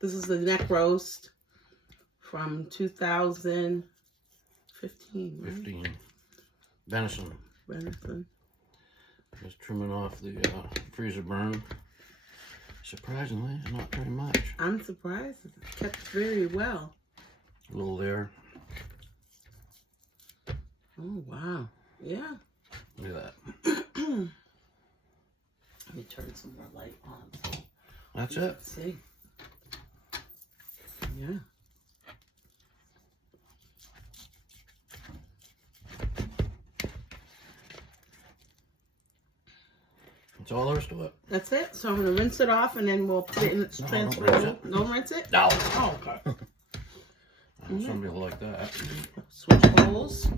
This is the neck roast from 2015. Right? 15. Venison. Venison. Just trimming off the freezer burn. Surprisingly, not very much. I'm surprised. It kept very well. A little there. Oh, wow. Yeah. Look at that. Let me turn some more light on. So That's it. let's see. Yeah. That's all there is to it. That's it. So I'm going to rinse it off and then we'll put it in its transfer. No, rinse it? No. Oh, okay. Somebody will like that. Switch bowls.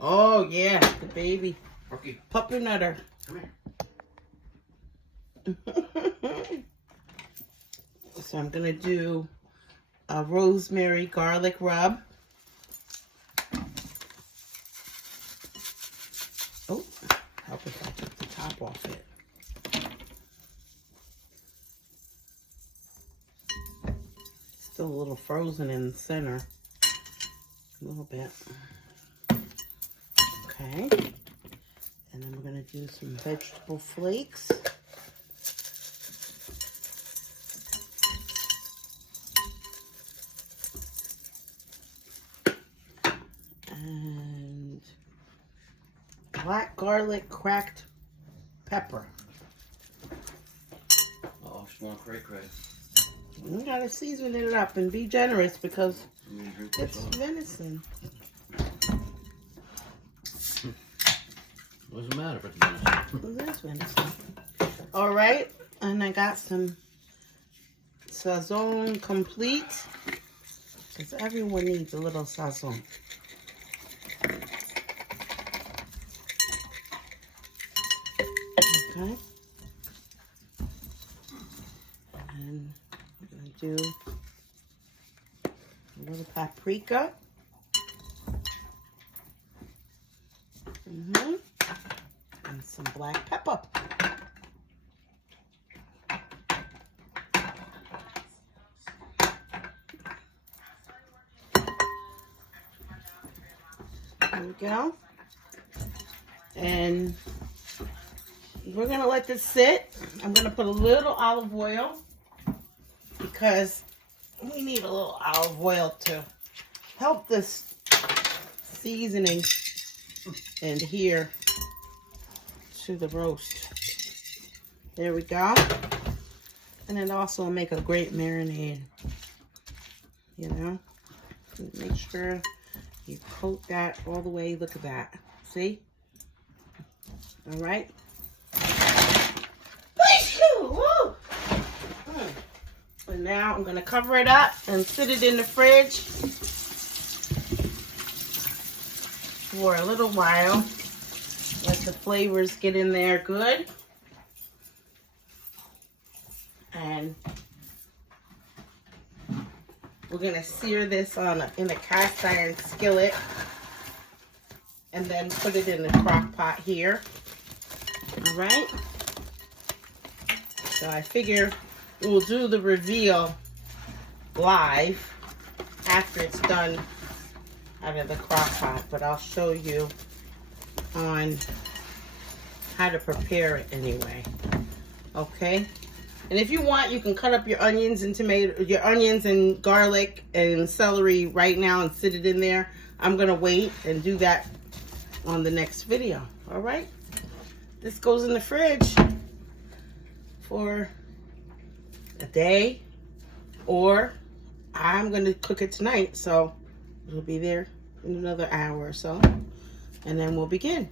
Oh, yeah. The baby. Rookie. Puppy nutter. Come here. So I'm going to do a rosemary garlic rub. Oh, help if I took the top off it. Still a little frozen in the center. A little bit. Okay. And then we're going to do some vegetable flakes. And black garlic cracked pepper. Oh, she's going cray-cray. You gotta season it up and be generous because it's venison. Doesn't matter if it's venison. It is venison. All right, and I got some sazon complete because everyone needs a little sazon. Okay. And we're going to do a little paprika. And some black pepper. There we go. And we're going to let this sit. I'm going to put a little olive oil because we need a little olive oil to help this seasoning adhere to the roast. There we go. And it also will make a great marinade. You know? Make sure you coat that all the way. Look at that. See? All right. And now I'm going to cover it up and sit it in the fridge for a little while. Let the flavors get in there good. And we're going to sear this in a cast iron skillet and then put it in the crock pot here. All right. So I figure we'll do the reveal live after it's done out of the crock pot, but I'll show you on how to prepare it anyway. Okay. And if you want, you can cut up your onions and your onions and garlic and celery right now and sit it in there. I'm gonna wait and do that on the next video. All right. This goes in the fridge for a day, or I'm gonna cook it tonight, so it'll be there in another hour or so, and then we'll begin.